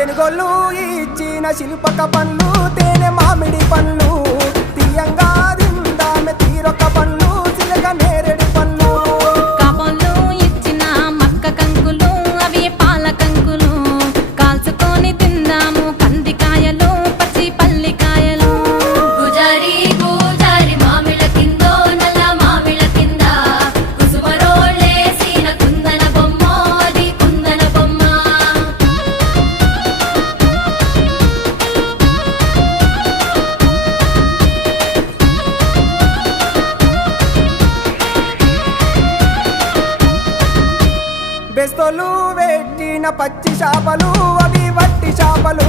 తెనుగోళ్ళు ఇచ్చిన శిల్పక పండ్లు తేనె మామిడి పండ్లు తీయంగా తిందామె తీరొక పండ్లు చిలక నేరేడు పండ్లు కాబోళ్ళు ఇచ్చిన మక్క కంకులు అవి పాల కంకులు కాల్చుకొని తిందాము కందికాయలు పచ్చి పల్లికాయలు గుజారి గుజారి మామిళ్ళ కిందో నల్ల మామిళ్ళ కింద కుసుమరోళ్ళేసిన కుందన బొమ్మ అది కుందన బొమ్మ బెస్తోలు పెట్టిన పచ్చి చేపలు అవి వట్టి చేపలు